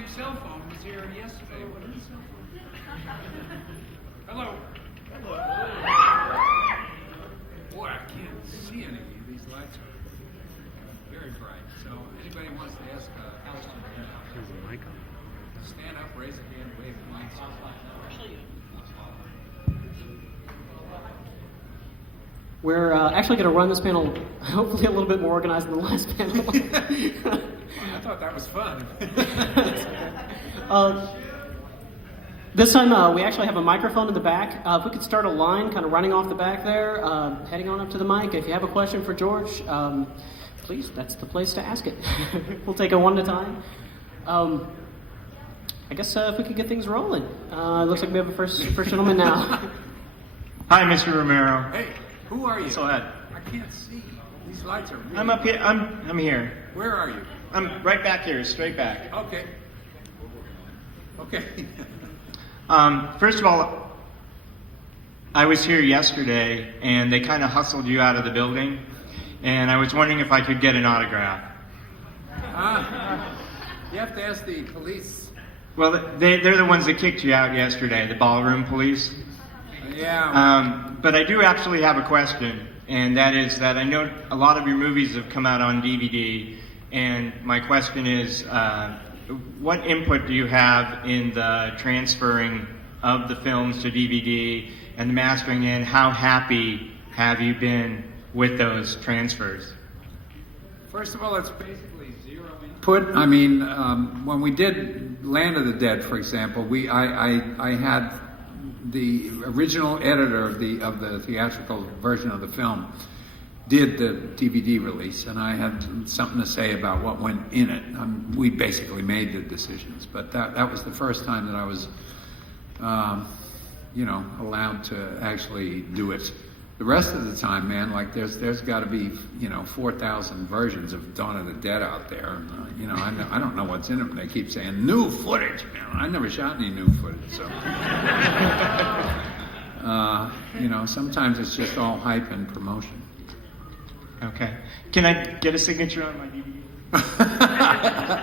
same cell phone was here yesterday. What is cell phone? Hello. Hello. Boy, I can't see any. These lights are very bright. So anybody wants to ask a question, There's a mic on. stand up, raise a hand, wave the mic. We're actually going to run this panel hopefully a little bit more organized than the last panel. I thought that was fun. This time we actually have a microphone in the back. If we could start a line kind of running off the back there, heading on up to the mic. If you have a question for George, please, that's the place to ask it. We'll take it one at a time. I guess if we could get things rolling. It looks like we have a first gentleman now. Hi, Mr. Romero. Hey, who are you? So Ed. I can't see. These lights are really I'm up here. I'm here. Where are you? I'm right back here, straight back. Okay. Okay. First of all, I was here yesterday, and they kind of hustled you out of the building, and I was wondering if I could get an autograph. You have to ask the police. Well, they're the ones that kicked you out yesterday, the ballroom police. Yeah. But I do actually have a question, and that is that I know a lot of your movies have come out on DVD, and my question is, what input do you have in the transferring of the films to DVD and the mastering, and how happy have you been with those transfers? First of all, it's basically zero input. I mean, when we did Land of the Dead, for example, I had the original editor of the theatrical version of the film did the DVD release, and I had something to say about what went in it. We basically made the decisions, but that was the first time that I was, allowed to actually do it. The rest of the time, man, like there's got to be 4,000 versions of Dawn of the Dead out there. And, I don't know what's in them. They keep saying new footage. I never shot any new footage, so sometimes it's just all hype and promotion. Okay. Can I get a signature on my DVD?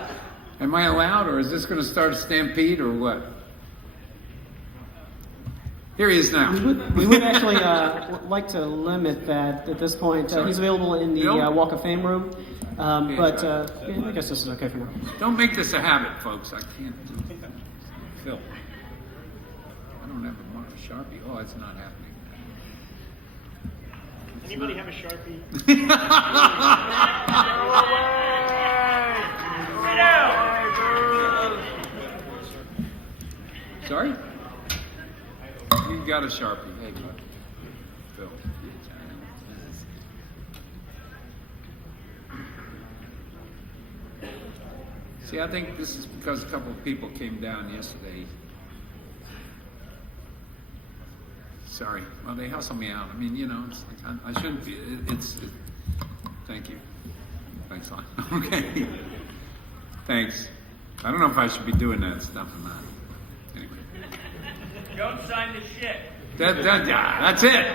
Am I allowed, or is this going to start a stampede, or what? Here he is now. We would actually like to limit that at this point. He's available in the Walk of Fame room, but I guess this is okay for now. Don't make this a habit, folks. I can't. Phil, I don't have a Sharpie. Oh, it's not happening. Anybody have a Sharpie? Sorry? You got a Sharpie. Hey, bud. Phil. See, I think this is because a couple of people came down yesterday. Sorry. Well, they hustled me out. I mean, it's like I shouldn't be. Thank you. Thanks a lot. Okay. Thanks. I don't know if I should be doing that stuff or not. Anyway. Don't sign the shit. That's it.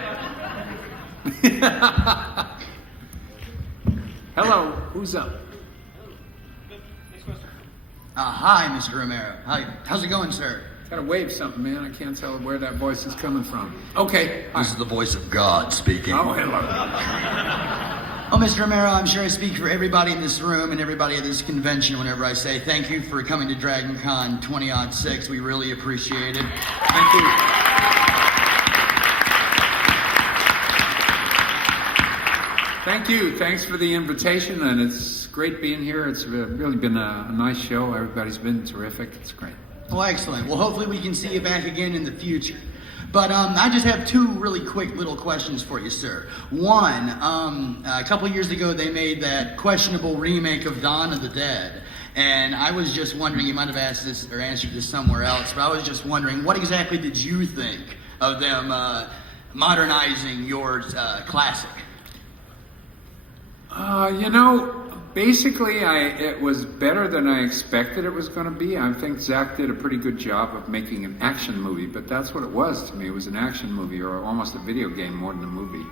Hello. Who's up? Hi, Mr. Romero. How's it going, sir? Gotta wave something, man. I can't tell where that voice is coming from. Okay. This is the voice of God speaking. Oh, hello. Oh, Mr. Romero, I'm sure I speak for everybody in this room and everybody at this convention whenever I say thank you for coming to Dragoncon 2006. We really appreciate it. Thank you. Thank you. Thanks for the invitation, and it's great being here. It's really been a nice show. Everybody's been terrific. It's great. Well, excellent. Well, hopefully we can see you back again in the future. But I just have two really quick little questions for you, sir. One, a couple years ago they made that questionable remake of Dawn of the Dead. And I was just wondering, you might have asked this or answered this somewhere else, but I was just wondering, what exactly did you think of them modernizing your classic? Basically, it was better than I expected it was going to be. I think Zach did a pretty good job of making an action movie, but that's what it was to me. It was an action movie, or almost a video game more than a movie.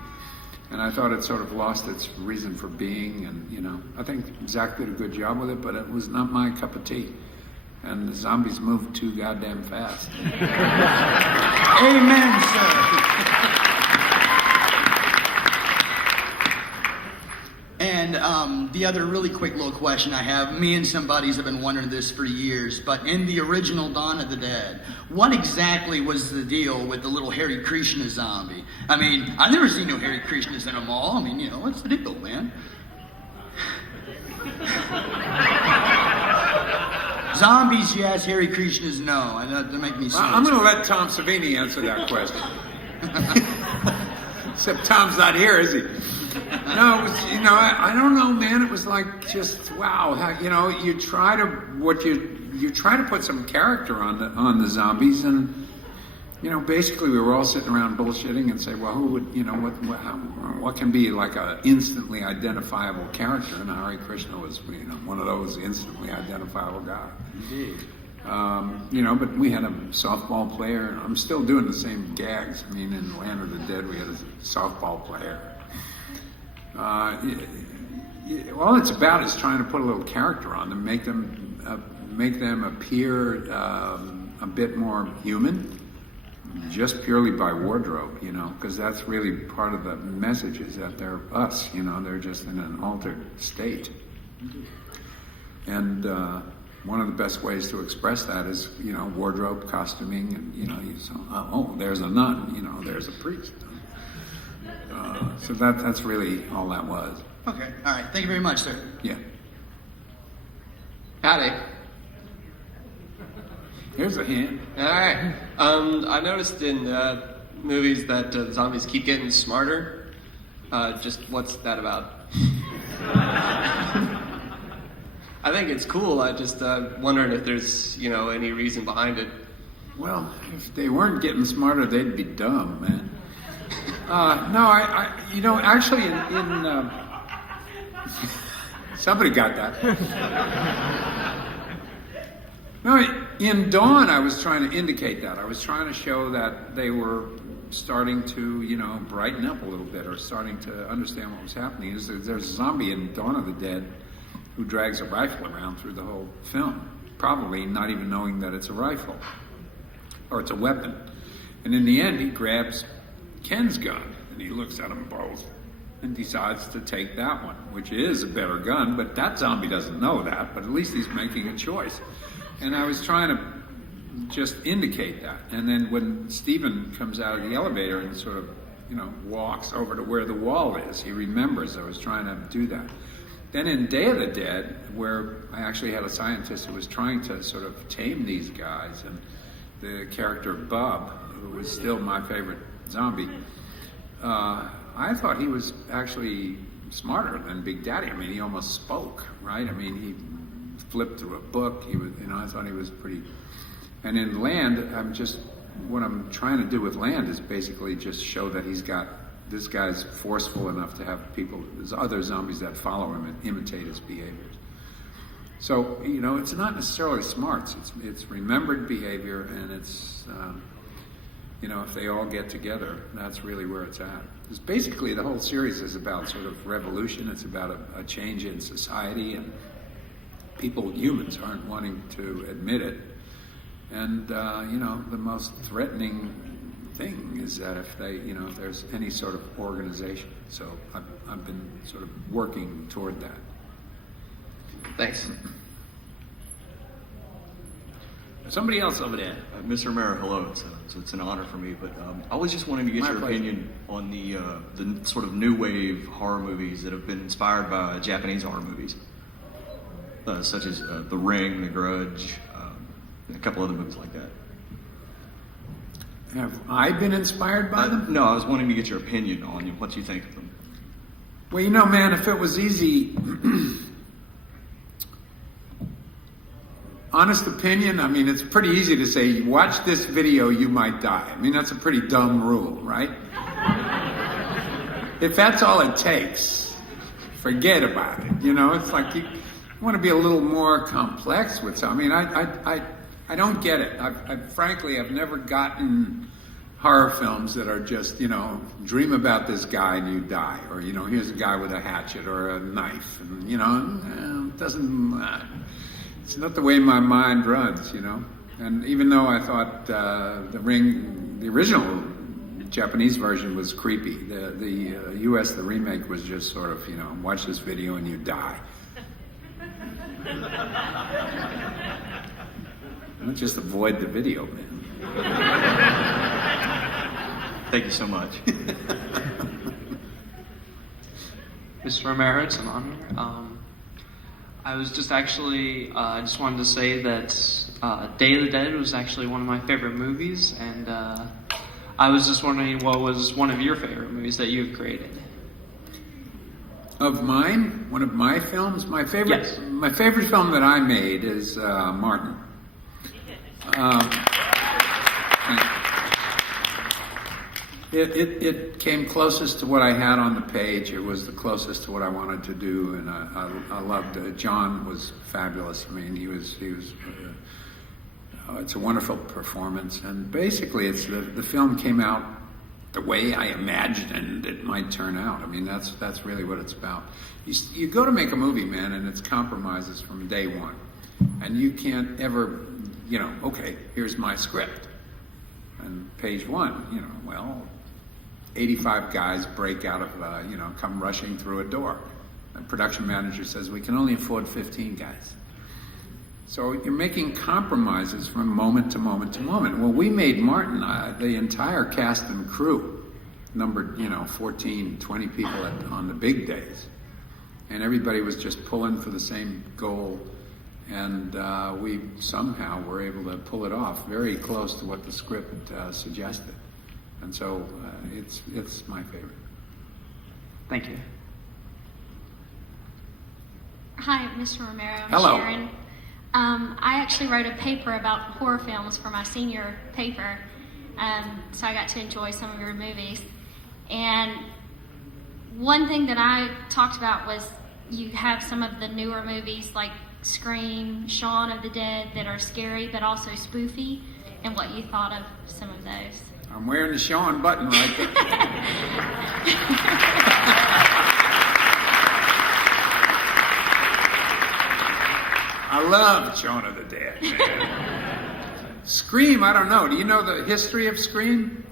And I thought it sort of lost its reason for being, and I think Zach did a good job with it, but it was not my cup of tea. and the zombies move too goddamn fast. Amen, sir. And the other really quick little question I have, me and some buddies have been wondering this for years, but in the original Dawn of the Dead, what exactly was the deal with the little Hare Krishna zombie? I mean, I've never seen no Hare Krishnas in a mall. I mean, what's the deal, man? Zombies, yes. Hare Krishnas, no. That make me sick. I'm going to let Tom Savini answer that question. Except Tom's not here, is he? No, it was, I don't know, man. It was like just wow. You try to put some character on the zombies, and basically we were all sitting around bullshitting and say, well, who would what can be like a instantly identifiable character? And Hare Krishna was one of those instantly identifiable guys. Indeed. But we had a softball player. I'm still doing the same gags. I mean, in Land of the Dead, we had a softball player. All it's about is trying to put a little character on them, make them appear a bit more human, just purely by wardrobe, because that's really part of the message is that they're us, they're just in an altered state. And one of the best ways to express that is, wardrobe, costuming, and, there's a nun, there's a priest. So that's really all that was. Okay. All right. Thank you very much, sir. Yeah. Howdy. Here's a hand. All right. I noticed in movies that the zombies keep getting smarter. Just what's that about? I think it's cool. I just wondering if there's any reason behind it. Well, if they weren't getting smarter, they'd be dumb, man. No, actually, in somebody got that. No, in Dawn, I was trying to indicate that. I was trying to show that they were starting to, brighten up a little bit, or starting to understand what was happening. There's a zombie in Dawn of the Dead who drags a rifle around through the whole film, probably not even knowing that it's a rifle, or it's a weapon. And in the end, he grabs Ken's gun, and he looks at them both and decides to take that one, which is a better gun, but that zombie doesn't know that, but at least he's making a choice. And I was trying to just indicate that. And then when Stephen comes out of the elevator and sort of, walks over to where the wall is, he remembers I was trying to do that. Then in Day of the Dead, where I actually had a scientist who was trying to sort of tame these guys, and the character Bob, who was still my favorite zombie, I thought he was actually smarter than Big Daddy. I mean, he almost spoke, right? I mean, he flipped through a book. He was, I thought he was pretty. And in Land, what I'm trying to do with Land is basically just show that this guy's forceful enough to have there's other zombies that follow him and imitate his behaviors. So, it's not necessarily smarts. It's remembered behavior, and it's, if they all get together, that's really where it's at. It's basically, the whole series is about sort of revolution. It's about a change in society, and humans aren't wanting to admit it. And, the most threatening thing is that if there's any sort of organization. So I've been sort of working toward that. Thanks. Somebody else over there. Mr. Romero, hello. It's an honor for me, but I was just wanting to get My your pleasure. opinion on the sort of new wave horror movies that have been inspired by Japanese horror movies, such as The Ring, The Grudge, and a couple other movies like that. Have I been inspired by them? No, I was wanting to get your opinion on what you think of them. Well, man, if it was easy, honest opinion, I mean, it's pretty easy to say, watch this video, you might die. I mean, that's a pretty dumb rule, right? If that's all it takes, forget about it. It's like you want to be a little more complex with something. I mean, I don't get it. Frankly, I've never gotten horror films that are just, dream about this guy and you die. Or, here's a guy with a hatchet or a knife. And, it doesn't... It's not the way my mind runs, you know. And even though I thought the original Japanese version was creepy, the U.S. the remake was just sort of, you know, watch this video and you die. Don't just avoid the video, man. Thank you so much. Mr. Romero, it's an honor. I was just actually, I just wanted to say that Day of the Dead was actually one of my favorite movies, and I was just wondering what was one of your favorite movies that you've created? Of mine, one of my films, my favorite film that I made is Martin. It came closest to what I had on the page. It was the closest to what I wanted to do, and I loved it. John was fabulous. I mean, he was. It's a wonderful performance, and basically, it's the film came out the way I imagined it might turn out. I mean, that's really what it's about. You go to make a movie, man, and it's compromises from day one, and you can't ever, you know, okay, here's my script, and page one, you know, well, 85 guys break out of, come rushing through a door. The production manager says, we can only afford 15 guys. So you're making compromises from moment to moment to moment. Well, we made Martin, the entire cast and crew, numbered, 14, 20 people on the big days. And everybody was just pulling for the same goal. And we somehow were able to pull it off, very close to what the script suggested. And so it's my favorite. Thank you. Hi, Mr. Romero. I'm Hello. Sharon. I actually wrote a paper about horror films for my senior paper, so I got to enjoy some of your movies. And one thing that I talked about was you have some of the newer movies like Scream, Shaun of the Dead that are scary but also spoofy, and what you thought of some of those. I'm wearing the Shaun button right there. I love Shaun of the Dead, man. Scream, I don't know. Do you know the history of Scream?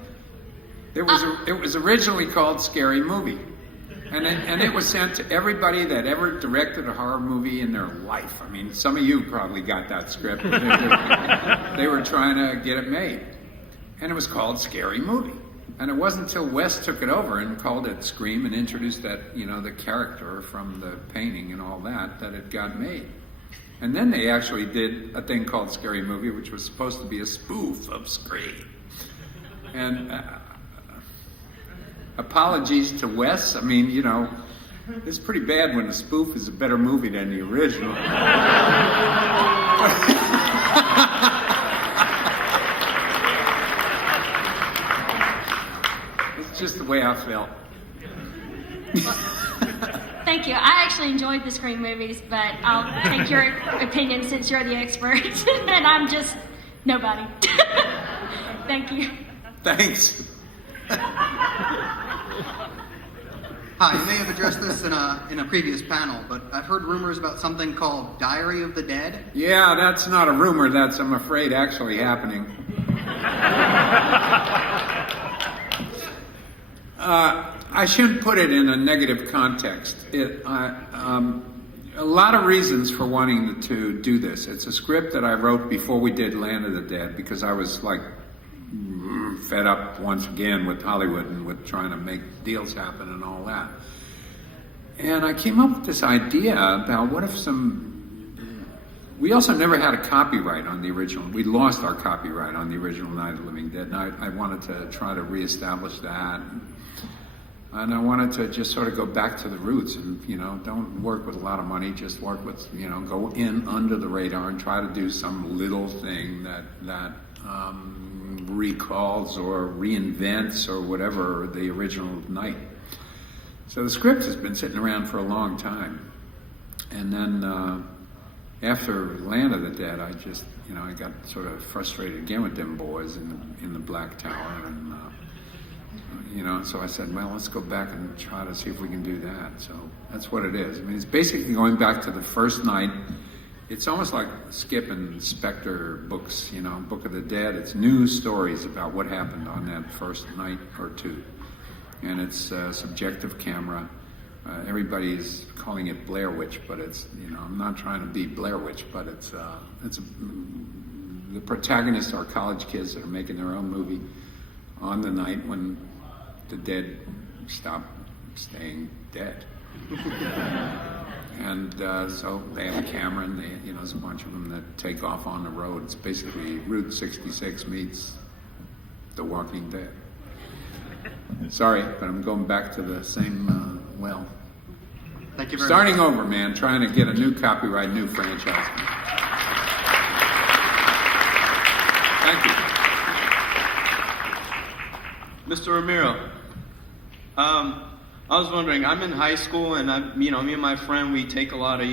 It was originally called Scary Movie. And it was sent to everybody that ever directed a horror movie in their life. I mean, some of you probably got that script. They were trying to get it made. And it was called Scary Movie. And it wasn't until Wes took it over and called it Scream and introduced that, the character from the painting and all that it got made. And then they actually did a thing called Scary Movie, which was supposed to be a spoof of Scream. And apologies to Wes. I mean, it's pretty bad when the spoof is a better movie than the original. It's just the way I felt. Thank you. I actually enjoyed the Scream movies, but I'll take your opinion since you're the expert, and I'm just nobody. Thank you. Thanks. Hi, you may have addressed this in a previous panel, but I've heard rumors about something called Diary of the Dead. Yeah, that's not a rumor. That's, I'm afraid, actually happening. I shouldn't put it in a negative context. A lot of reasons for wanting to do this. It's a script that I wrote before we did Land of the Dead because I was fed up once again with Hollywood and with trying to make deals happen and all that. And I came up with this idea about what if we also never had a copyright on the original. We lost our copyright on the original Night of the Living Dead, and I wanted to try to reestablish that. And I wanted to just sort of go back to the roots and, don't work with a lot of money, just work with, go in under the radar and try to do some little thing that recalls or reinvents or whatever the original night. So the script has been sitting around for a long time. And then after Land of the Dead, I just, I got sort of frustrated again with them boys in the Black Tower. And, so I said, well, let's go back and try to see if we can do that. So that's what it is. I mean, it's basically going back to the first night it's almost like Skip and Spectre books, you know, Book of the Dead. It's news stories about what happened on that first night or two. And it's subjective camera. Everybody's calling it Blair Witch, but it's, you know, I'm not trying to be Blair Witch, but the protagonists are college kids that are making their own movie on the night when the dead stop staying dead. And so they have a camera, and they, you know, there's a bunch of them that take off on the road. It's basically Route 66 meets The Walking Dead. Sorry, but I'm going back to the same well. Thank you very Starting much. over, man, trying to get a new copyright, new franchise. Thank you. Mr. Romero, I was wondering, I'm in high school, and me and my friend, we take a lot of,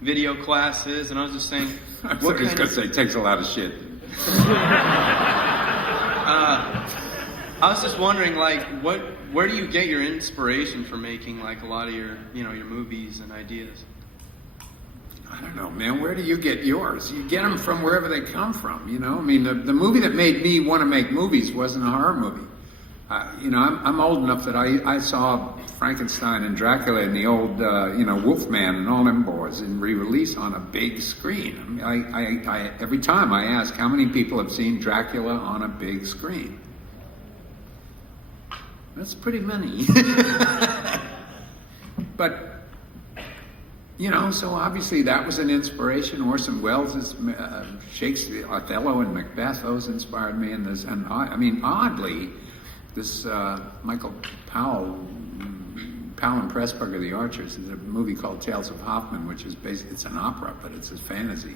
video classes, and I was just saying, I was going to say, it takes a lot of shit. I was just wondering, where do you get your inspiration for making, a lot of your movies and ideas? I don't know, man. Where do you get yours? You get them from wherever they come from, you know? I mean, the movie that made me want to make movies wasn't a horror movie. I'm old enough that I saw Frankenstein and Dracula and the old, Wolfman and all them boys in re-release on a big screen. I mean, I every time I ask, how many people have seen Dracula on a big screen? That's pretty many. But, so obviously that was an inspiration. Orson Welles' Shakespeare, Othello and Macbeth, those inspired me in this. And oddly, this Michael Powell and Pressburger, The Archers, is a movie called Tales of Hoffmann, which is basically, it's an opera, but it's a fantasy.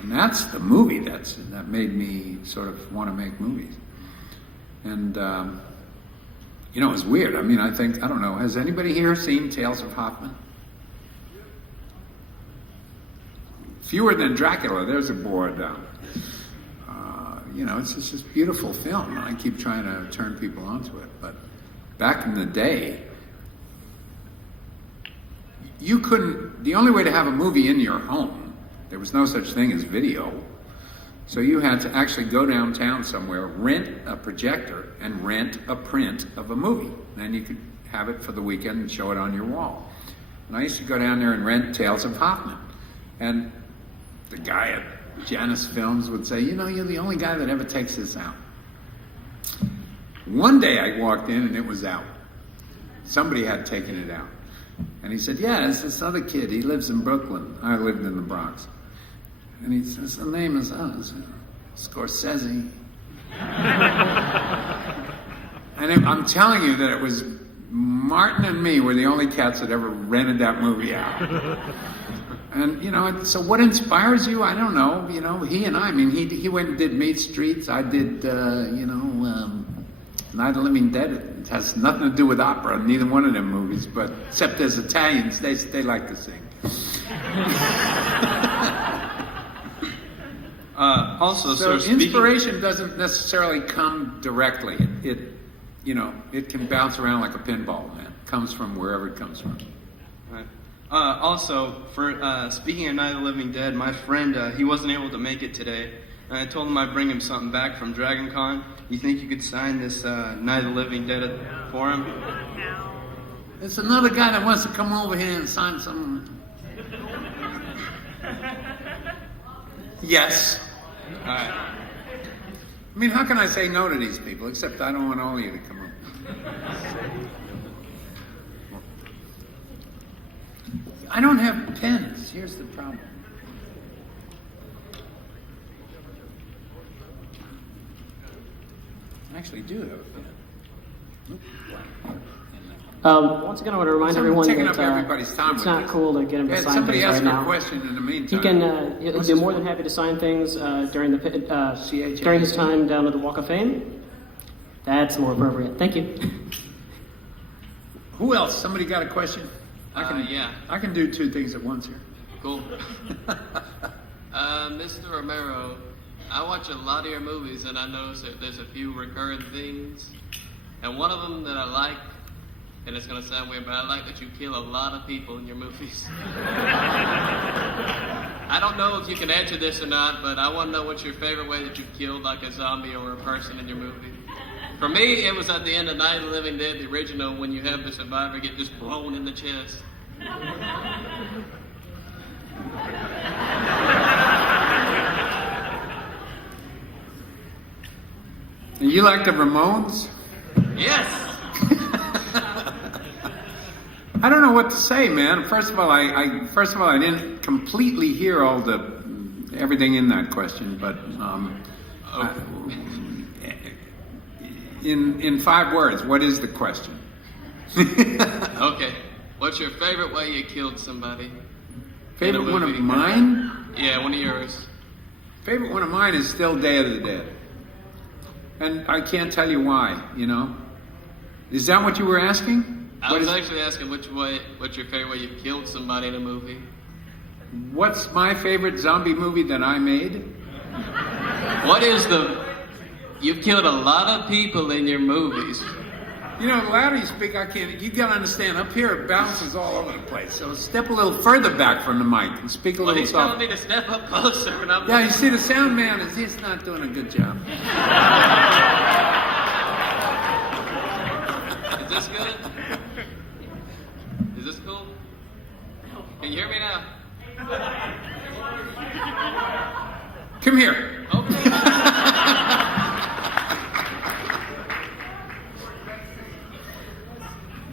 And that's the movie that made me sort of want to make movies. And, it's weird. I don't know, has anybody here seen Tales of Hoffmann? Fewer than Dracula, there's a board. It's just this beautiful film, and I keep trying to turn people onto it. But back in the day, the only way to have a movie in your home, there was no such thing as video. So you had to actually go downtown somewhere, rent a projector, and rent a print of a movie. Then you could have it for the weekend and show it on your wall. And I used to go down there and rent Tales of Hoffmann. And the guy at Janus Films would say, you're the only guy that ever takes this out. One day I walked in and it was out. Somebody had taken it out. And he said, yeah, it's this other kid. He lives in Brooklyn. I lived in the Bronx. And he says, the name is Scorsese. And I'm telling you that it was Martin and me were the only cats that ever rented that movie out. And, so what inspires you? I don't know. He and I mean, he went and did Meat Streets. I did, Night of the Living Dead. It has nothing to do with opera, neither one of them movies, but except as Italians, they like to sing. Also, so sir, inspiration doesn't necessarily come directly. It can bounce around like a pinball, man. It comes from wherever it comes from. Right. Also, for speaking of Night of the Living Dead, my friend, he wasn't able to make it today. And I told him I'd bring him something back from Dragoncon. You think you could sign this Night of the Living Dead for him? There's another guy that wants to come over here and sign something. Yes. All right. I mean, how can I say no to these people? Except I don't want all of you to come over. I don't have pens. Here's the problem. I actually do have a pen. Once again, I want to remind everyone taking that up everybody's time it's with not this. cool to get him to Had sign somebody things ask right a now. question in the meantime. He can he'll be more than happy to sign things during his time down at the Walk of Fame. That's more appropriate. Thank you. Who else? Somebody got a question? Yeah. I can do two things at once here. Cool. Mr. Romero, I watch a lot of your movies, and I notice that there's a few recurring themes. And one of them that I like and it's gonna sound weird, but I like that you kill a lot of people in your movies. I don't know if you can answer this or not, but I want to know what's your favorite way that you've killed like a zombie or a person in your movie. For me, it was at the end of Night of the Living Dead, the original, when you have the survivor get just blown in the chest. You like the Ramones? Yes! I don't know what to say, man. First of all, I didn't completely hear everything in that question, but in 5 words, what is the question? Okay. What's your favorite way you killed somebody? Favorite one of mine? Yeah, one of yours. Favorite one of mine is still Day of the Dead. And I can't tell you why, you know? Is that what you were asking? I was actually asking what's your favorite way you killed somebody in a movie? What's my favorite zombie movie that I made? You've killed a lot of people in your movies. You know, the louder you speak, I can't. You gotta understand, up here it bounces all over the place. So step a little further back from the mic and speak a little He's softer. telling me to step up closer, and I'm. Yeah, you see, the sound man he's not doing a good job. Is this good? Is this cool? Can you hear me now? Come here. Okay.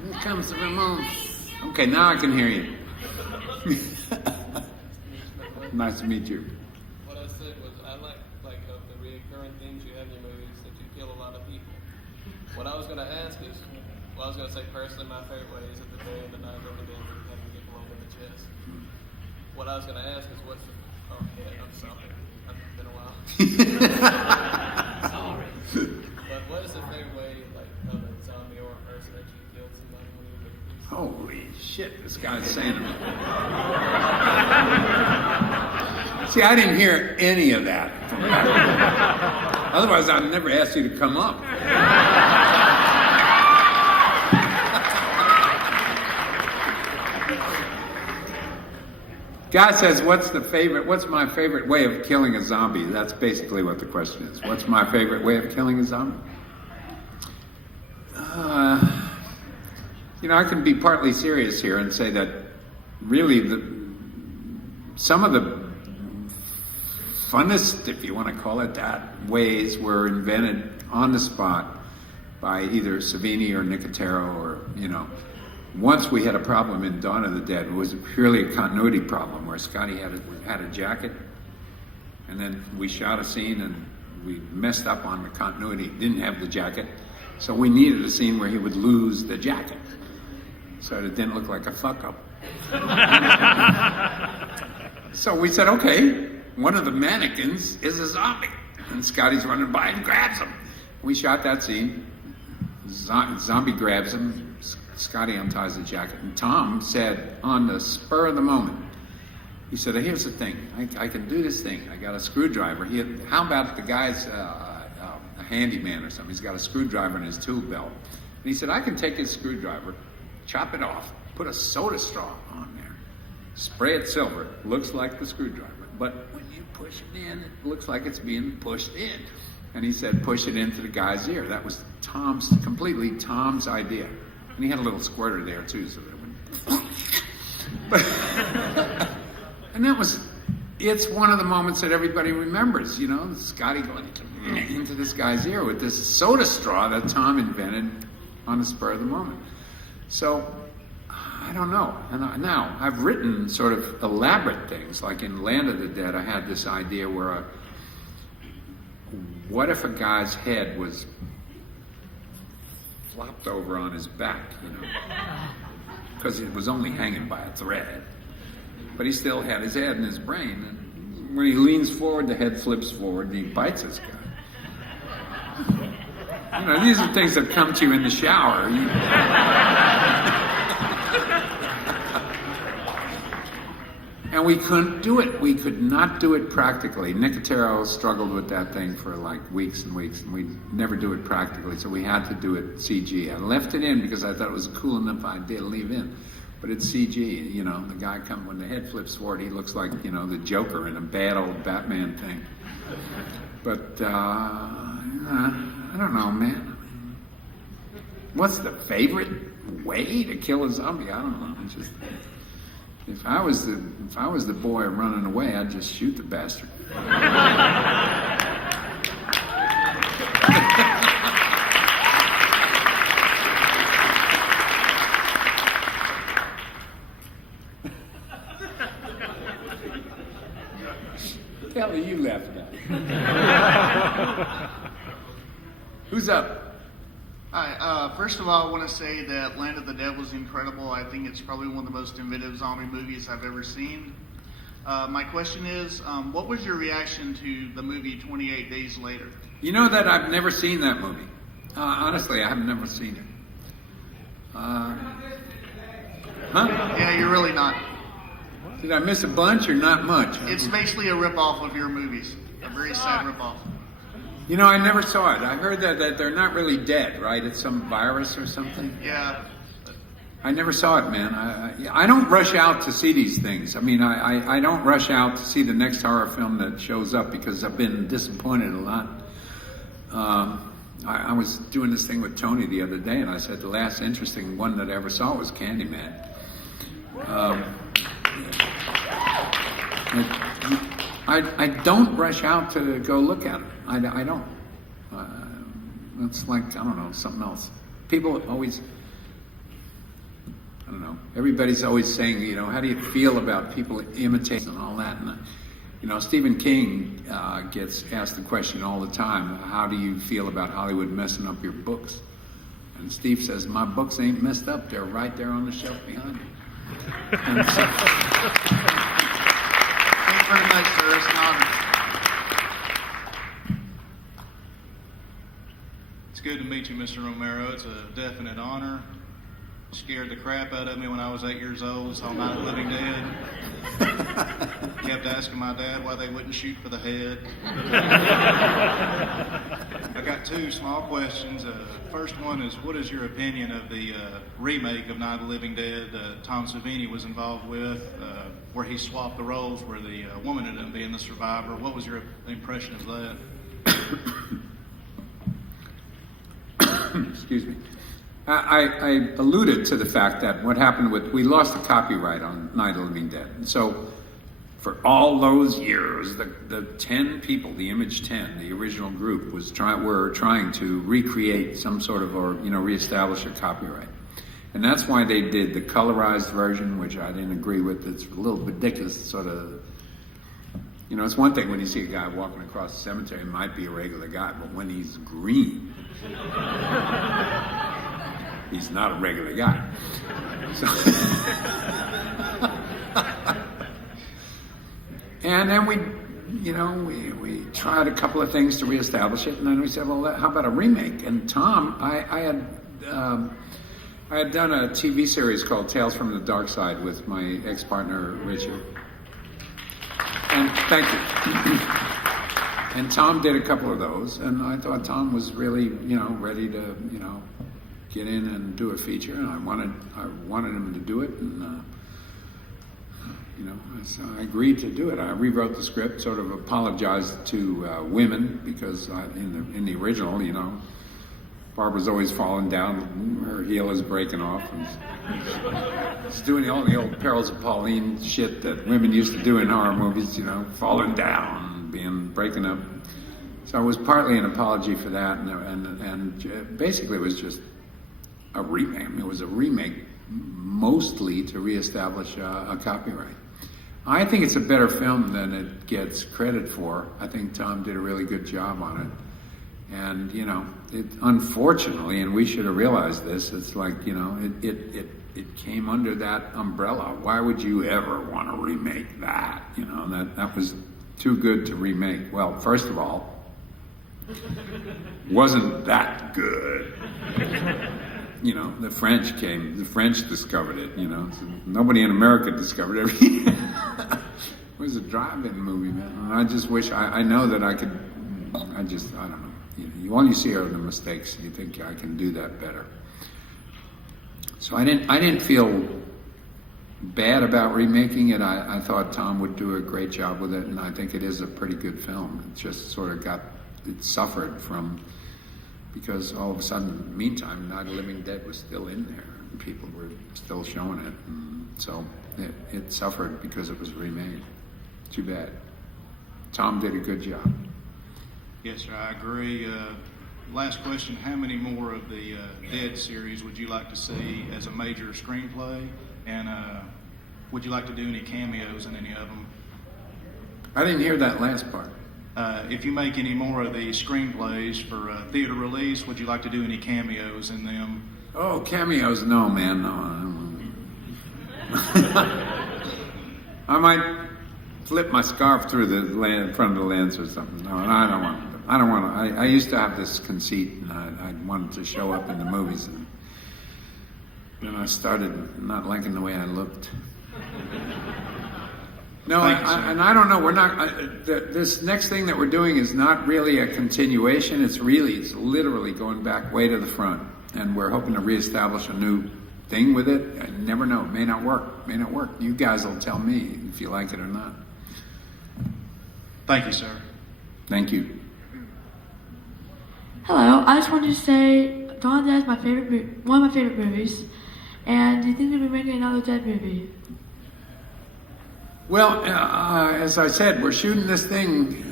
Here comes the Ramones. Okay, now I can hear you. Nice to meet you. What I said was I like of the recurring themes you have in your movies that you kill a lot of people. What I was going to ask is, I was going to say personally my favorite way is at the day of the night of the dead where you have to get blown in the chest. What I was going to ask is I'm sorry. It's been a while. Sorry. But what is the favorite way of a zombie or a person that you killed somebody when you were movies? Holy shit, this guy's saying it. See, I didn't hear any of that. Otherwise, I'd never ask you to come up. Guy says, what's my favorite way of killing a zombie? That's basically what the question is. What's my favorite way of killing a zombie? You know, I can be partly serious here and say that really some of the funnest, if you want to call it that, ways were invented on the spot by either Savini or Nicotero or, you know. Once we had a problem in Dawn of the Dead. It was purely a continuity problem where Scotty had a jacket, and then we shot a scene and we messed up on the continuity. Didn't have the jacket, so we needed a scene where he would lose the jacket, so it didn't look like a fuck up. So we said, okay, one of the mannequins is a zombie, and Scotty's running by and grabs him. We shot that scene. Zombie grabs him. Scotty unties the jacket, and Tom said on the spur of the moment, he said, here's the thing, I can do this thing. I got a screwdriver. How about the guy's a handyman or something? He's got a screwdriver in his tool belt. And he said, I can take his screwdriver, chop it off, put a soda straw on there, spray it silver, looks like the screwdriver. But when you push it in, it looks like it's being pushed in. And he said, push it into the guy's ear. That was completely Tom's idea. And he had a little squirter there too, so that it wouldn't. And it's one of the moments that everybody remembers, you know, Scotty going into this guy's ear with this soda straw that Tom invented on the spur of the moment. So, I don't know. And now, I've written sort of elaborate things, like in Land of the Dead, I had this idea where what if a guy's head was flopped over on his back, you know, because it was only hanging by a thread. But he still had his head in his brain. And when he leans forward, the head flips forward and he bites this guy. You know, these are things that come to you in the shower. And we couldn't do it. We could not do it practically. Nicotero struggled with that thing for like weeks and weeks, and we'd never do it practically, so we had to do it CG. I left it in because I thought it was a cool enough idea to leave in. But it's CG, you know, the guy when the head flips forward, he looks like, you know, the Joker in a bad old Batman thing. But, I don't know, man. What's the favorite way to kill a zombie? I don't know. It's just, if I was the boy running away, I'd just shoot the bastard. What the hell are you laughing at? Who's up? Hi. First of all, I want to say that Land of the Dead was incredible. I think it's probably one of the most inventive zombie movies I've ever seen. My question is, what was your reaction to the movie 28 Days Later? You know that I've never seen that movie. Honestly, I have never seen it. Huh? Yeah, you're really not. Did I miss a bunch or not much? It's basically a ripoff of your movies. A very sad ripoff. You know, I never saw it. I heard that they're not really dead, right? It's some virus or something. Yeah. I never saw it, man. I don't rush out to see these things. I mean, I don't rush out to see the next horror film that shows up because I've been disappointed a lot. I was doing this thing with Tony the other day, and I said the last interesting one that I ever saw was Candyman. I don't rush out to go look at it. I don't. It's like, I don't know, something else. People always, I don't know, everybody's always saying, you know, how do you feel about people imitating and all that? And, you know, Stephen King gets asked the question all the time, how do you feel about Hollywood messing up your books? And Steve says, my books ain't messed up. They're right there on the shelf behind me. And so, Thank you very much, sir. It's an honor. It's good to meet you, Mr. Romero. It's a definite honor. Scared the crap out of me when I was 8 years old. Saw Night of the Living Dead. Kept asking my dad why they wouldn't shoot for the head. I got two small questions. First one is, what is your opinion of the remake of Night of the Living Dead Tom Savini was involved with, where he swapped the roles, where the woman ended up being the survivor? What was your impression of that? excuse me. I alluded to the fact that what happened we lost the copyright on Night of the Living Dead. And so for all those years, the 10 people, the Image 10, the original group, were trying to recreate some sort of, or, you know, reestablish a copyright. And that's why they did the colorized version, which I didn't agree with. It's a little ridiculous, sort of, you know, it's one thing when you see a guy walking across the cemetery, it might be a regular guy, but when he's green, he's not a regular guy. So and then we tried a couple of things to reestablish it, and then we said, well, how about a remake? And Tom, I had done a TV series called Tales from the Dark Side with my ex-partner, Richard. And thank you. And Tom did a couple of those, and I thought Tom was really, you know, ready to, you know, get in and do a feature, and I wanted him to do it, and you know, so I agreed to do it. I rewrote the script, sort of apologized to women because in the original, you know, Barbara's always falling down, her heel is breaking off, and she's doing all the old Perils of Pauline shit that women used to do in horror movies, you know, falling down, breaking up. So it was partly an apology for that, and basically it was just a remake. It was a remake mostly to reestablish a copyright. I think it's a better film than it gets credit for. I think Tom did a really good job on it. And, you know, unfortunately, and we should have realized this, it's like, you know, it came under that umbrella. Why would you ever want to remake that? You know, that was too good to remake. Well, first of all, wasn't that good. You know, the French discovered it, you know. So nobody in America discovered it. It was a drive-in movie, man. And I just wish, I know that I could, I don't know. All you see are the mistakes. You think I can do that better. So I didn't feel bad about remaking it. I thought Tom would do a great job with it, and I think it is a pretty good film. It just sort of it suffered from, because all of a sudden, meantime, Night of the Living Dead was still in there, and people were still showing it. And so it suffered because it was remade. Too bad. Tom did a good job. Yes, sir, I agree. Last question, how many more of the Dead series would you like to see as a major screenplay? And would you like to do any cameos in any of them? I didn't hear that last part. If you make any more of the screenplays for theater release, would you like to do any cameos in them? Oh, cameos? No, man, no. I don't want. I might flip my scarf through the in front of the lens or something. No, I don't want to. I don't want to. I used to have this conceit, and I wanted to show up in the movies, and then I started not liking the way I looked. No, and I don't know. We're not. This next thing that we're doing is not really a continuation. It's literally going back way to the front, and we're hoping to reestablish a new thing with it. I never know. It may not work. May not work. You guys will tell me if you like it or not. Thank you, sir. Thank you. Hello, I just wanted to say Dawn of the Dead is one of my favorite movies. And do you think they'll be making another Dead movie? Well, as I said, we're shooting this thing.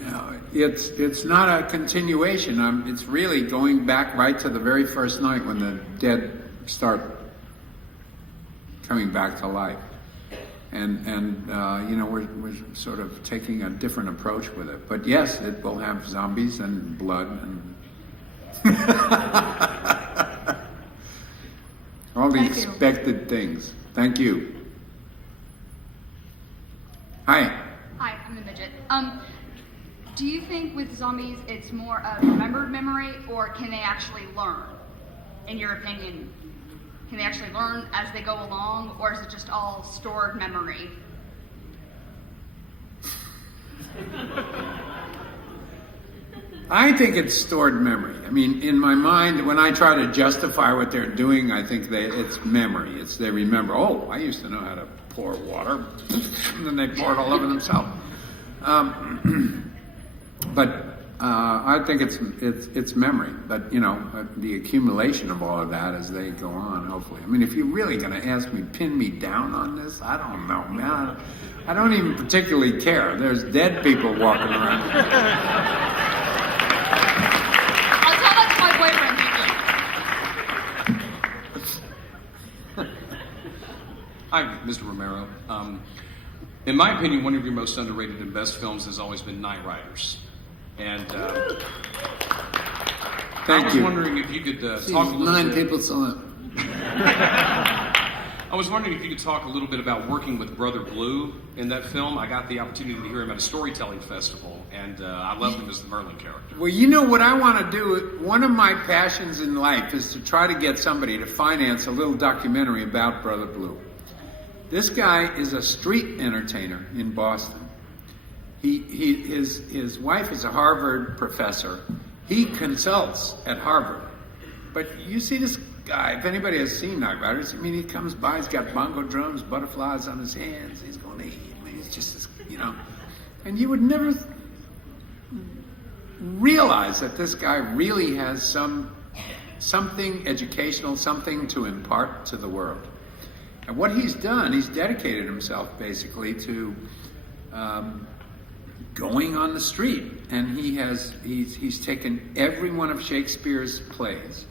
It's not a continuation. It's really going back right to the very first night when the dead start coming back to life. And we're sort of taking a different approach with it. But yes, it will have zombies and blood and all the expected things. Thank you. Hi. Hi, I'm the midget. Do you think with zombies it's more of remembered memory, or can they actually learn? In your opinion, can they actually learn as they go along, or is it just all stored memory? I think it's stored memory. I mean, in my mind, when I try to justify what they're doing, I think it's memory. They remember, oh, I used to know how to pour water, and then they pour it all over themselves. But I think it's memory. But, the accumulation of all of that as they go on, hopefully. I mean, if you're really going to pin me down on this, I don't know, man. I don't even particularly care. There's dead people walking around. I'll tell that to my boyfriend. Hi, Mr. Romero. In my opinion, one of your most underrated and best films has always been Night Riders. And Thank I was you. wondering if you could talk a little 9 bit. people saw it. I was wondering if you could talk a little bit about working with Brother Blue in that film. I got the opportunity to hear him at a storytelling festival, and I loved him as the Merlin character. Well, you know what I want to do? One of my passions in life is to try to get somebody to finance a little documentary about Brother Blue. This guy is a street entertainer in Boston. His wife is a Harvard professor. He consults at Harvard. But you see this guy, if anybody has seen Night Riders, I mean, he comes by, he's got bongo drums, butterflies on his hands, he's going to eat. I mean, he's just this, and you would never realize that this guy really has something educational, something to impart to the world. And what he's done, he's dedicated himself basically to going on the street, and he's taken every one of Shakespeare's plays,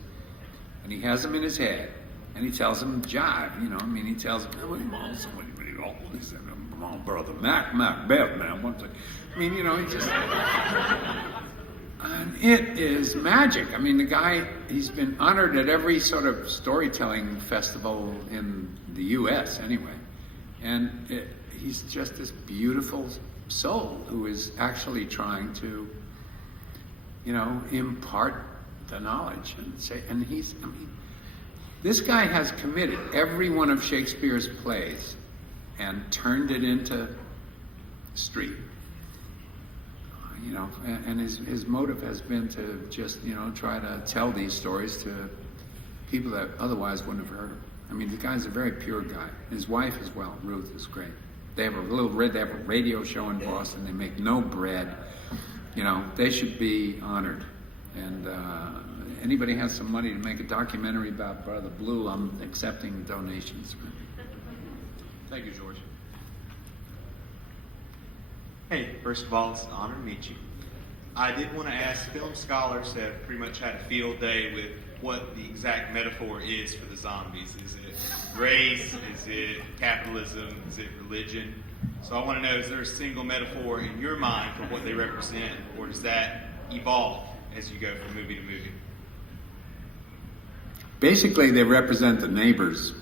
and he has them in his head, and he tells them jive, he tells them, brother Macbeth, man, he just, and it is magic. I mean, the guy, he's been honored at every sort of storytelling festival in the U.S. anyway, and he's just this beautiful soul who is actually trying to, impart the knowledge and say, and this guy has committed every one of Shakespeare's plays and turned it into street. You know, and his motive has been to just, you know, try to tell these stories to people that otherwise wouldn't have heard them. I mean, the guy's a very pure guy. His wife as well, Ruth, is great. They have a radio show in Boston. They make no bread. You know, they should be honored. And anybody has some money to make a documentary about Brother Blue, I'm accepting donations. Thank you, George. Hey, first of all, it's an honor to meet you. I did want to ask, film scholars have pretty much had a field day with what the exact metaphor is for the zombies. Is it race? Is it capitalism? Is it religion? So I want to know, is there a single metaphor in your mind for what they represent, or does that evolve as you go from movie to movie? Basically, they represent the neighbors.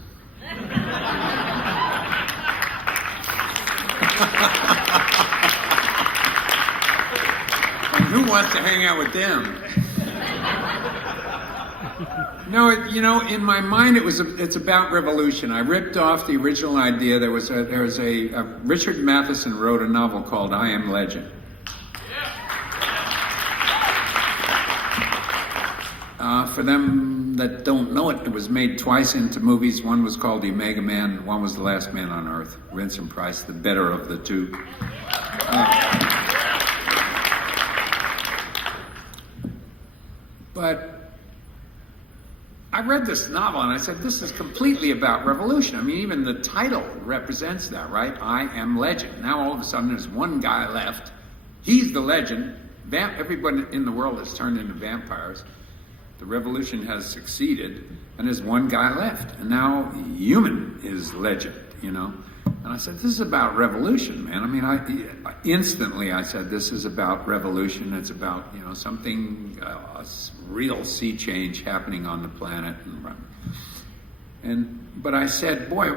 And who wants to hang out with them? No, you know, in my mind, it's about revolution. I ripped off the original idea. There was a Richard Matheson wrote a novel called I Am Legend. For them that don't know it, it was made twice into movies. One was called The Omega Man, one was The Last Man on Earth. Vincent Price, the better of the two. But I read this novel and I said, this is completely about revolution. I mean, even the title represents that, right? I am legend. Now all of a sudden there's one guy left. He's the legend. Everybody in the world has turned into vampires. The revolution has succeeded, and there's one guy left. And now human is legend, you know? And I said, this is about revolution, man. I mean, instantly I said, this is about revolution. It's about, you know, something, a real sea change happening on the planet. But I said, boy,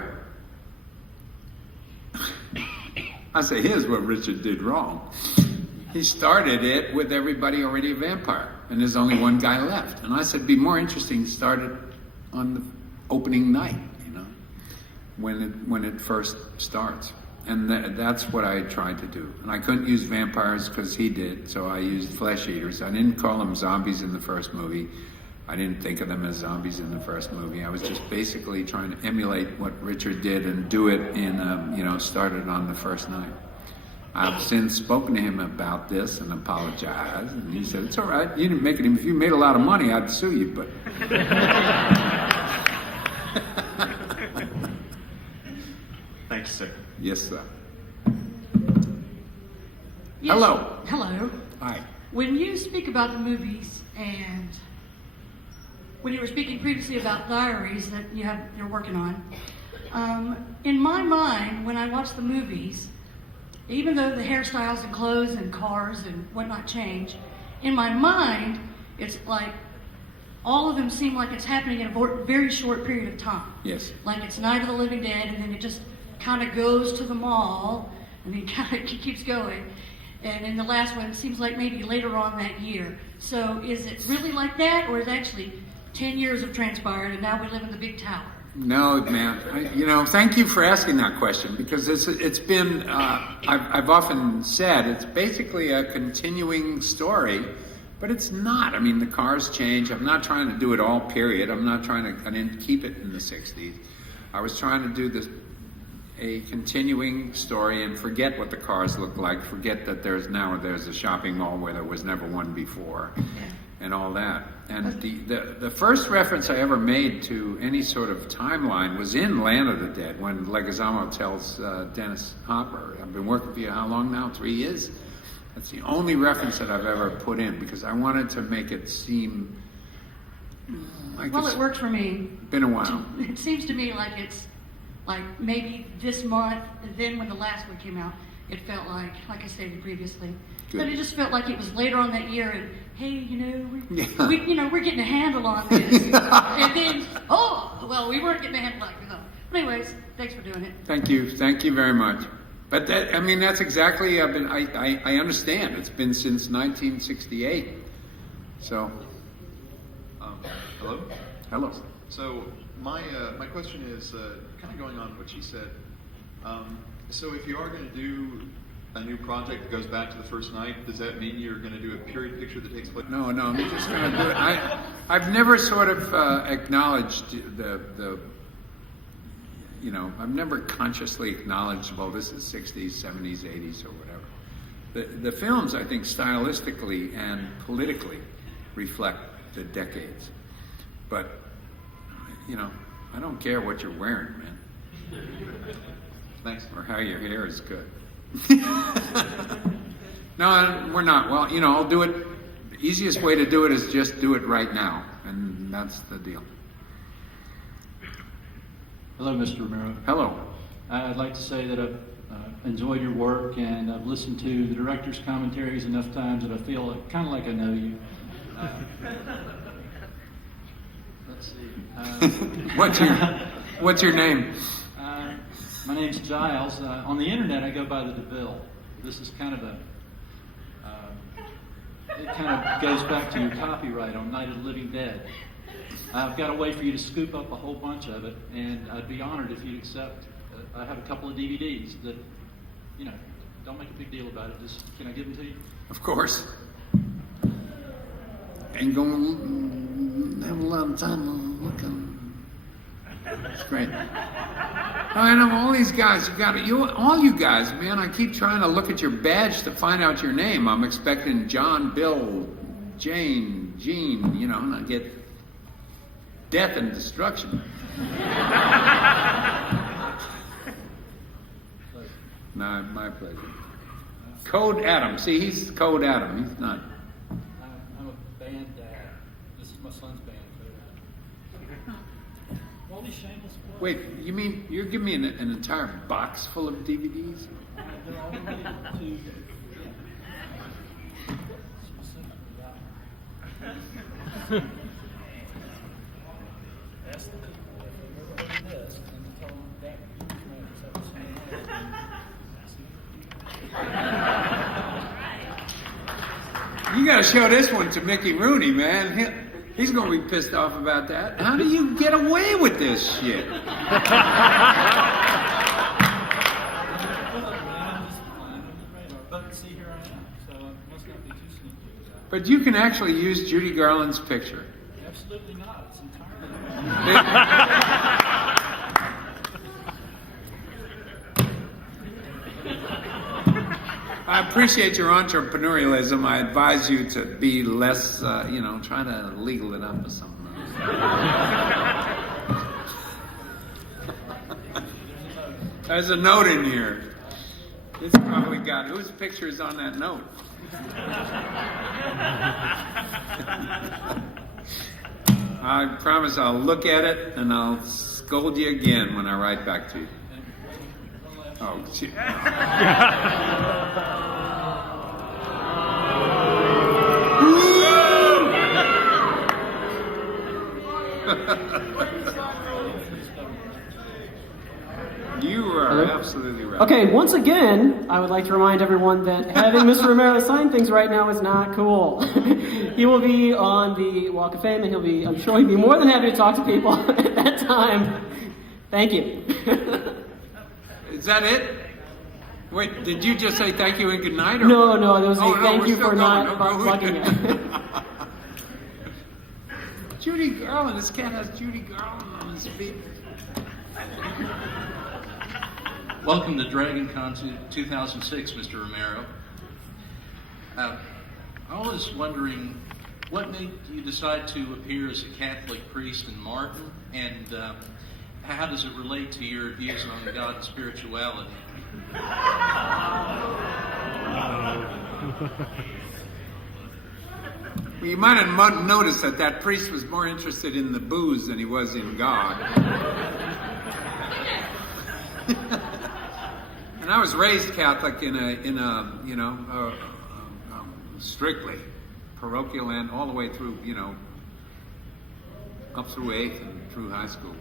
I say, here's what Richard did wrong. He started it with everybody already a vampire, and there's only one guy left. And I said, it'd be more interesting to start it on the opening night, you know, when it first starts. And that's what I tried to do. And I couldn't use vampires because he did, so I used flesh eaters. I didn't call them zombies in the first movie. I didn't think of them as zombies in the first movie. I was just basically trying to emulate what Richard did and do it in, you know, start it on the first night. I've since spoken to him about this and apologized, and he said, it's all right, you didn't make it. If you made a lot of money, I'd sue you, but... Thanks, sir. Yes, sir. Yes. Hello. Hello. Hi. When you speak about the movies, and when you were speaking previously about diaries that you're working on, in my mind, when I watch the movies, even though the hairstyles and clothes and cars and whatnot change, in my mind, it's like all of them seem like it's happening in a very short period of time. Yes. Like it's Night of the Living Dead, and then it just kind of goes to the mall, and then kind of keeps going. And in the last one, it seems like maybe later on that year. So is it really like that, or is actually 10 years have transpired, and now we live in the big tower? No, man. You know, thank you for asking that question, because it's been, I've often said, it's basically a continuing story, but it's not. I mean, the cars change. I'm not trying to do it all period. I didn't keep it in the 60s. I was trying to do a continuing story and forget what the cars look like, forget that there's a shopping mall where there was never one before, and all that. And the first reference I ever made to any sort of timeline was in Land of the Dead, when Leguizamo tells Dennis Hopper, I've been working for you how long now? 3 years? That's the only reference that I've ever put in, because I wanted to make it seem like Well, it worked for me. Been a while. It seems to me like it's like maybe this month, and then when the last one came out, it felt like I stated previously. Good. But it just felt like it was later on that year, and hey, you know, Yeah. we're getting a handle on this. And then, we weren't getting a handle on it. But anyways, thanks for doing it. Thank you very much. But that's exactly. I understand. It's been since 1968. So. Hello. Hello. So my question is kind of going on what she said. So if you are going to do a new project that goes back to the first night, does that mean you're going to do a period picture that takes place? No, I'm just going to do it. I've never sort of acknowledged I've never consciously acknowledged, well, this is 60s, 70s, 80s, or whatever. The films, I think, stylistically and politically reflect the decades. But, I don't care what you're wearing, man. Thanks. Or how your hair is good. No, we're not. Well, I'll do it. The easiest way to do it is just do it right now. And that's the deal. Hello, Mr. Romero. Hello. I'd like to say that I've enjoyed your work, and I've listened to the director's commentaries enough times that I feel kind of like I know you. Let's see. What's your name? My name's Giles. On the internet, I go by the DeVille. This is kind of it kind of goes back to your copyright on Night of the Living Dead. I've got a way for you to scoop up a whole bunch of it, and I'd be honored if you'd accept. I have a couple of DVDs that, don't make a big deal about it. Just, can I give them to you? Of course. Ain't gonna have a lot of time looking. It's great. I know all these guys. All you guys, man. I keep trying to look at your badge to find out your name. I'm expecting John, Bill, Jane, Jean. And I get death and destruction. No, my pleasure. Code Adam. See, he's Code Adam. He's not. I'm a band dad. This is my son's band. All these shameless plugs. Wait, you mean you're giving me an entire box full of DVDs? They're all related to, Ask the people if they've ever heard of this, and tell them that You got to show this one to Mickey Rooney, man. He's going to be pissed off about that. How do you get away with this shit? But see, here I am, so I must not be too sneaky. But you can actually use Judy Garland's picture. Absolutely not. It's entirely. I appreciate your entrepreneurialism. I advise you to be less, try to legal it up or something. There's a note in here. It's probably got whose picture is on that note. I promise I'll look at it and I'll scold you again when I write back to you. Oh, shit. You are absolutely right. Okay, once again, I would like to remind everyone that having Mr. Romero sign things right now is not cool. He will be on the Walk of Fame, and I'm sure he'll be more than happy to talk to people at that time. Thank you. Is that it? Wait, did you just say thank you and good night? Or No, there was a thank we're you still for going. not plugging it. Judy Garland, this cat has Judy Garland on his feet. Welcome to Dragoncon 2006, Mr. Romero. I was wondering, what made you decide to appear as a Catholic priest in Martin, and how does it relate to your views on God and spirituality? Well, you might have noticed that priest was more interested in the booze than he was in God. And I was raised Catholic in a strictly parochial and all the way through, up through 8th and through high school.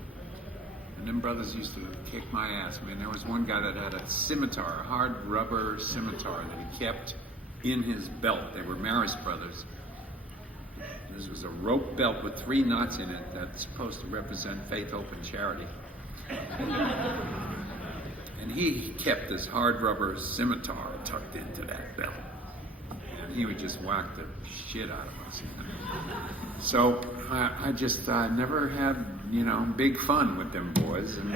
And them brothers used to kick my ass. I mean, there was one guy that had a scimitar, a hard rubber scimitar that he kept in his belt. They were Marist brothers. This was a rope belt with 3 knots in it that's supposed to represent faith, hope, and charity. And he kept this hard rubber scimitar tucked into that belt. And he would just whack the shit out of us. So I just never had, big fun with them boys. And,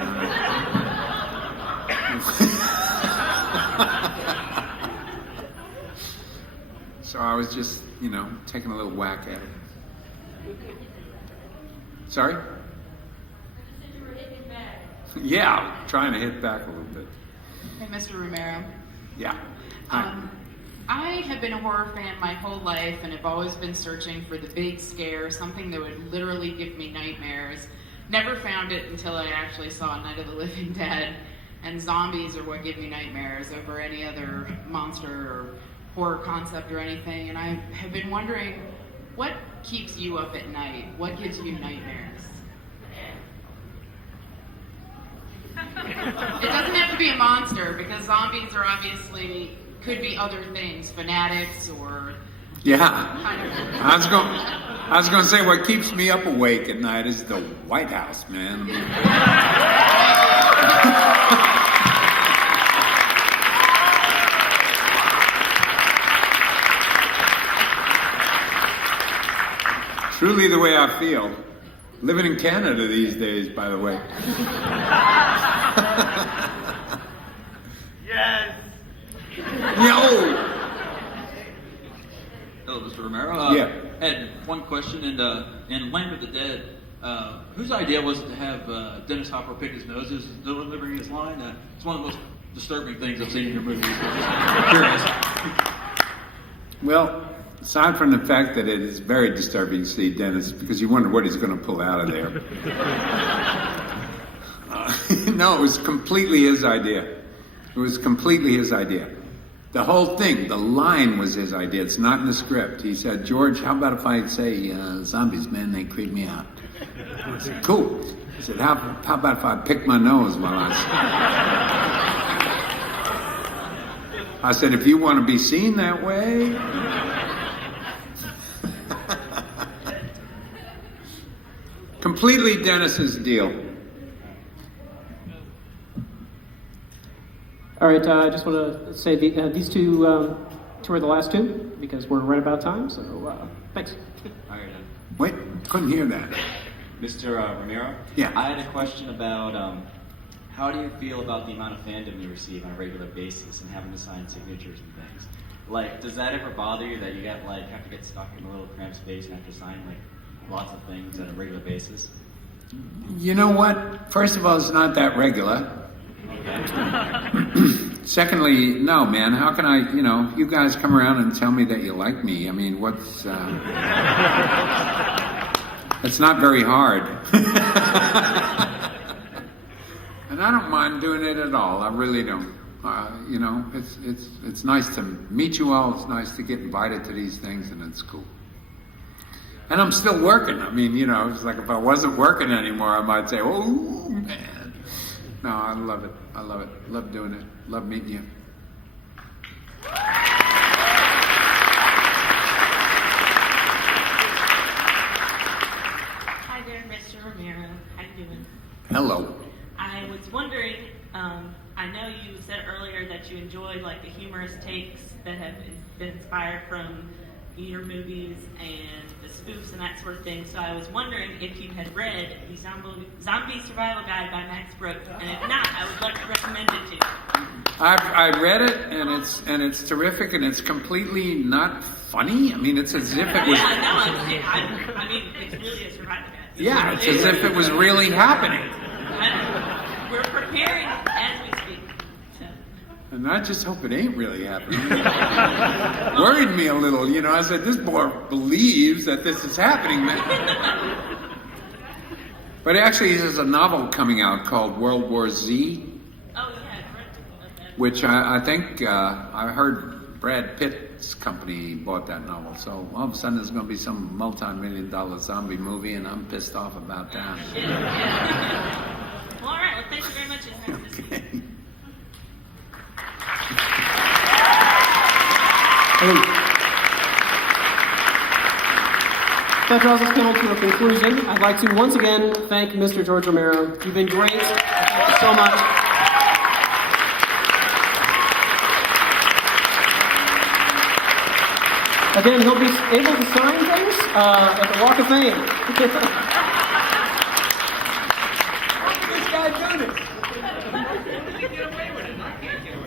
so I was just, taking a little whack at it. Sorry? Yeah, trying to hit back a little bit. Hey, Mr. Romero. Yeah. I have been a horror fan my whole life and have always been searching for the big scare, something that would literally give me nightmares. Never found it until I actually saw Night of the Living Dead, and zombies are what give me nightmares over any other monster or horror concept or anything. And I have been wondering, what keeps you up at night? What gives you nightmares? It doesn't have to be a monster, because zombies are obviously, could be other things, fanatics or... Yeah. I was going to say, what keeps me up awake at night is the White House, man. Truly the way I feel. Living in Canada these days, by the way. Yes. Yo! Hello, Mr. Romero. Yeah. Had one question. In Land of the Dead, whose idea was it to have Dennis Hopper pick his nose as he's delivering his line? It's one of the most disturbing things I've seen in your movies. Curious. Well, aside from the fact that it is very disturbing to see Dennis, because you wonder what he's going to pull out of there. No, it was completely his idea. It was completely his idea. The whole thing, the line was his idea. It's not in the script. He said, George, how about if I say, zombies, man, they creep me out. I said, cool. He said, how about if I pick my nose while I said, if you want to be seen that way. Completely Dennis's deal. All right, I just want to say these two are the last two, because we're right about time, so thanks. All right. Wait, couldn't hear that. Mr. Romero? Yeah. I had a question about how do you feel about the amount of fandom you receive on a regular basis and having to sign signatures and things? Like, does that ever bother you that you have to get stuck in a little cramped space and have to sign lots of things on a regular basis? You know what? First of all, it's not that regular. Okay. Secondly, no, man, how can I, you guys come around and tell me that you like me. I mean, what's, it's not very hard. And I don't mind doing it at all. I really don't. It's nice to meet you all. It's nice to get invited to these things, and it's cool. And I'm still working. I mean, it's like if I wasn't working anymore, I might say, oh, man. No, I love it. I love it. Love doing it. Love meeting you. Hi there, Mr. Romero. How you doing? Hello. I was wondering, I know you said earlier that you enjoy the humorous takes that have been inspired from your movies and the spoofs and that sort of thing. So I was wondering if you had read the Zombie Survival Guide by Max Brooks, and if not, I would love to recommend it to you. I read it, and it's terrific, and it's completely not funny. I mean, it's as if it was. Yeah, no, I mean, it's really a survival guide. Yeah, it's as if it was really happening. We're preparing as we speak. And I just hope it ain't really happening. Worried me a little, I said, this boy believes that this is happening. But actually, there's a novel coming out called World War Z. Oh, yeah. Which I think, I heard Brad Pitt's company bought that novel. So all of a sudden there's going to be some multi-million-dollar zombie movie, and I'm pissed off about that. Well, all right. Well, thank you very much. Okay. That draws us panel to a conclusion. I'd like to once again thank Mr. George Romero. You've been great. Thank you so much. Again, he'll be able to sign things at the Walk of Fame. This guy doing it. He get away with it. I can't get away with it.